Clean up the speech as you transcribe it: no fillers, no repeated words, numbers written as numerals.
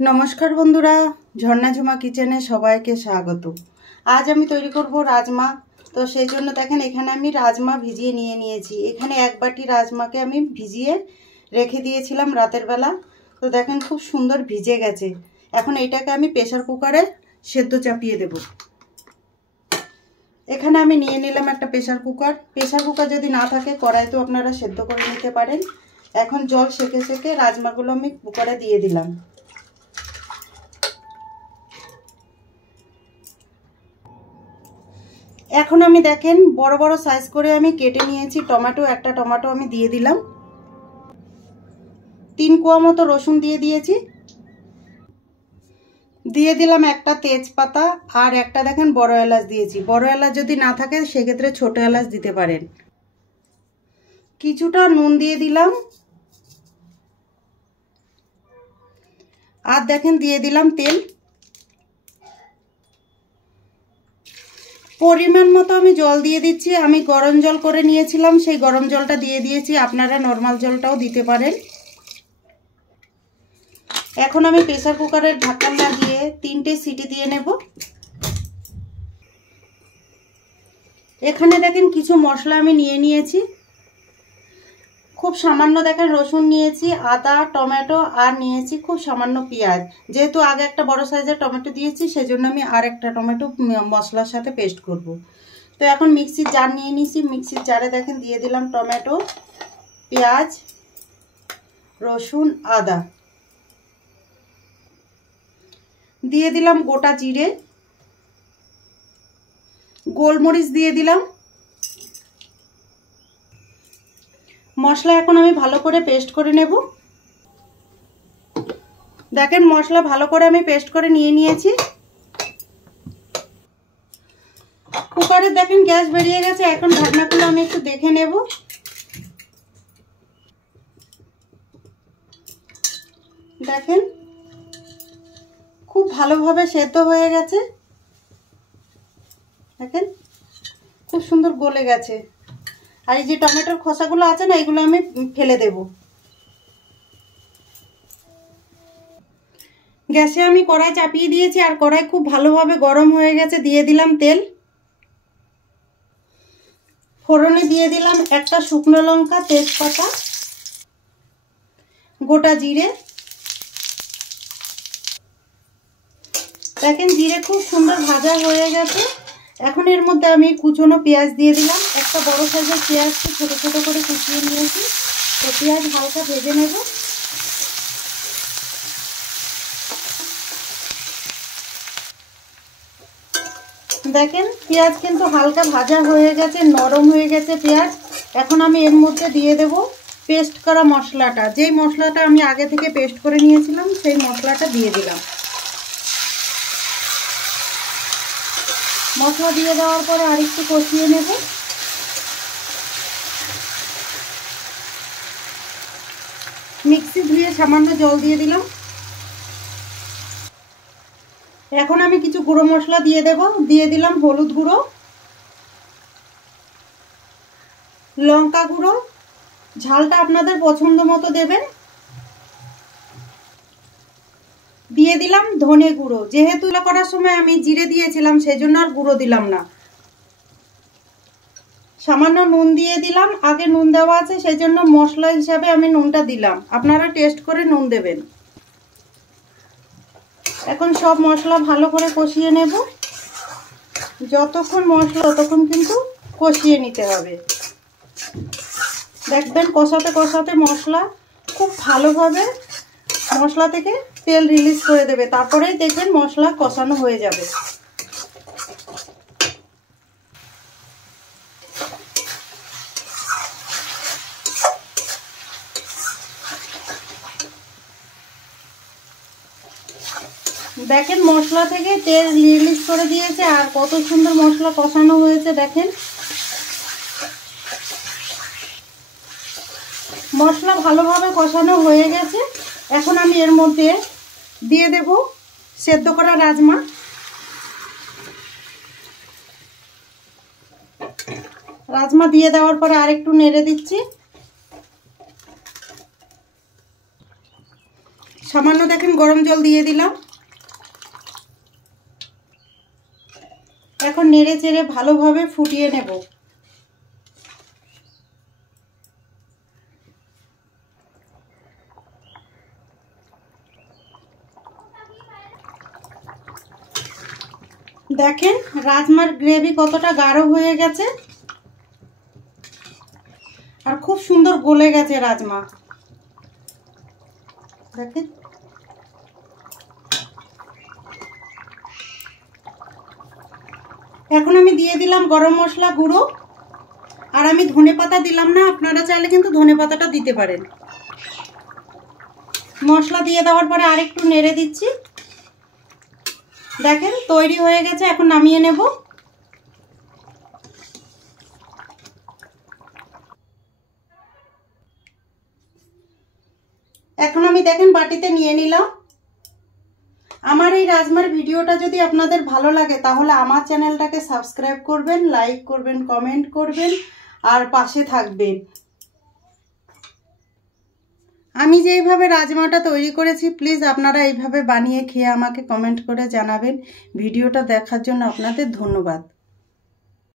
नमस्कार बंधुरा झर्णा झुमा किचेने सबाइके स्वागत। आज आमी तैरी करब राजमा। तो सेई जोन्नो देखें एखाने आमी राजमा भिजिए निये नियेछि। एखाने एक बाटी राजमाके आमी भिजिए रेखे दिएछिलाम रातेर बेला। तो देखें खूब सुंदर भिजे गेछे। एखन एटाके आमी प्रेसार कुकारे सेদ্ধ चापिए देब। एखाने आमी निये निलाम एकटा प्रेसार कुकार यदि ना थाके कड़ाइतेও आपनारा सेদ্ধ करे निते पारेन। एखन जल सेके सेके राजमागुलो आमी कुकारे दिए दिलाम। এখন আমি দেখেন বড় বড় সাইজ করে আমি কেটে নিয়েছি টমেটো। একটা টমেটো আমি দিয়ে দিলাম। 3 কোয়া মতো রসুন দিয়ে দিয়েছি। দিয়ে দিলাম একটা তেজপাতা আর একটা দেখেন বড় এলাচ দিয়েছি। বড় এলাচ যদি না থাকে সেই ক্ষেত্রে ছোট এলাচ দিতে পারেন। কিছুটা নুন দিয়ে দিলাম আর দেখেন দিয়ে দিলাম তেল। परिमाण मतो आमी जल दिए दिচ্ছি। आमी गरम जल करे निয়েছিলাম সেই गरम जलटा দিয়ে দিয়েছি। আপনারা नर्माल जलटाও দিতে পারেন। এখন আমি প্রেসার কুকারের ঢাকনা লাগিয়ে 3টে সিটি দিয়ে নেব। এখানে দেখেন কিছু মশলা আমি নিয়ে নিয়েছি। खूब सामान्य देखें रसुन निয়েছি, आदा, टमेटो और निয়েছি खूब सामान्य पेঁয়াজ। जेहेतु आगे एक बड़ साइजर टमेटो दिएছি सेजন্য আমি আর একটা टमेटो मशलार साथे पेस्ट करब। तो এখন मिक्सिर जार निয়ে নিয়েছি। मिक्सिर जारे देखें दिए दिलाम टमेटो, पेঁয়াজ, रसुन, आदा, दिए दिलाम गोटा जिरे, गोलमरिच दिए दिलाम। मशला এখন আমি ভালো করে পেস্ট করে নেব। দেখেন মশলা ভালো করে আমি পেস্ট করে নিয়ে নিয়েছি। কুকারে দেখেন গ্যাস বেরিয়ে গেছে। এখন ঢাকনাগুলো আমি একটু দেখে নেব। দেখেন খুব ভালোভাবে সেদ্ধ হয়ে গেছে। দেখেন খুব সুন্দর গলে গেছে। আর এই যে টমেটোর খোসাগুলো আছে না এগুলো আমি ফেলে দেব। গ্যাসে আমি কড়াই চাপিয়ে দিয়েছি আর কড়াই খুব ভালোভাবে গরম হয়ে গেছে। দিয়ে দিলাম তেল। ফোড়নে দিয়ে দিলাম একটা শুকনো লঙ্কা, তেজপাতা, গোটা জিরে। দেখেন জিরে খুব সুন্দর ভাজা হয়ে গেছে। এখন এর মধ্যে আমি কুচনো পেঁয়াজ দিয়ে দিলাম। একটা বড় সাইজের পেঁয়াজকে ছোট ছোট করে কুচিয়ে নিয়েছি। তো পেঁয়াজ হালকা ভেজে নেব। দেখেন পেঁয়াজ কিন্তু হালকা ভাজা হয়ে গেছে, নরম হয়ে গেছে পেঁয়াজ। এখন আমি এর মধ্যে দিয়ে দেব পেস্ট করা মশলাটা। যেই মশলাটা আমি আগে থেকে পেস্ট করে নিয়েছিলাম সেই মশলাটা দিয়ে দিলাম। मशला दिए देওয়ার পরে আরেকটু কষিয়ে নেব। মিক্সি ধুয়ে সামান্য জল দিয়ে দিলাম। এখন আমি কিছু গুঁড়ো মশলা দিয়ে দেব। দিয়ে দিলাম হলুদ গুঁড়ো, লঙ্কা গুঁড়ো, ঝালটা আপনাদের পছন্দ মতো দেবেন। দিয়ে দিলাম ধনে গুঁড়ো। যেহেতু এটা করার সময় আমি জিরে দিয়েছিলাম সেজন্য আর গুঁড়ো দিলাম না। সামান্য নুন দিয়ে দিলাম। আগে নুন দেওয়া আছে সেজন্য মশলা হিসাবে আমি নুনটা দিলাম। আপনারা টেস্ট করে নুন দেবেন। এখন সব মশলা ভালো করে কষিয়ে নেব। যতক্ষণ মশলা ততক্ষণ কিন্তু কষিয়ে নিতে হবে। দেখবেন কষাতে কষাতে মশলা খুব ভালোভাবে মশলা থেকে তেল রিলিজ করে দেবে। তারপরেই দেখবেন মশলা কষানো হয়ে যাবে। দেখেন মশলা থেকে তেল রিলিজ করে দিয়েছে আর কত সুন্দর মশলা কষানো হয়েছে। দেখেন মশলা ভালোভাবে কষানো হয়ে গেছে। এখন আমি এর মধ্যে দিয়ে দেব সেদ্ধ করা রাজমা। রাজমা দিয়ে দেওয়ার পরে আরেকটু নেড়ে দিচ্ছি। সামান্য দেখেন গরম জল দিয়ে দিলাম। এখন নেড়ে চেড়ে ভালোভাবে ফুটিয়ে নেব। দেখেন রাজমার গ্রেভি কতটা গাঢ় হয়ে গেছে আর খুব সুন্দর গলে গেছে রাজমা। দেখেন এখন আমি দিয়ে দিলাম গরম মশলা গুঁড়ো, আর আমি ধনেপাতা দিলাম না, আপনারা চাইলে কিন্তু ধনেপাতাটা দিতে পারেন। মশলা দিয়ে দেওয়ার পরে আরেকটু নেড়ে দিচ্ছি। দেখেন তৈরি হয়ে গেছে, এখন নামিয়ে নেব। এখন আমি দেখেন বাটিতে নিয়ে নিলাম। আমার এই রাজমার ভিডিওটা যদি আপনাদের ভালো লাগে তাহলে আমার চ্যানেলটাকে সাবস্ক্রাইব করবেন, লাইক করবেন, কমেন্ট করবেন আর পাশে থাকবেন। আমি যেইভাবে রাজমাটা তৈরি করেছি প্লিজ আপনারা এইভাবে বানিয়ে খেয়ে আমাকে কমেন্ট করে জানাবেন। ভিডিওটা দেখার জন্য আপনাদের ধন্যবাদ।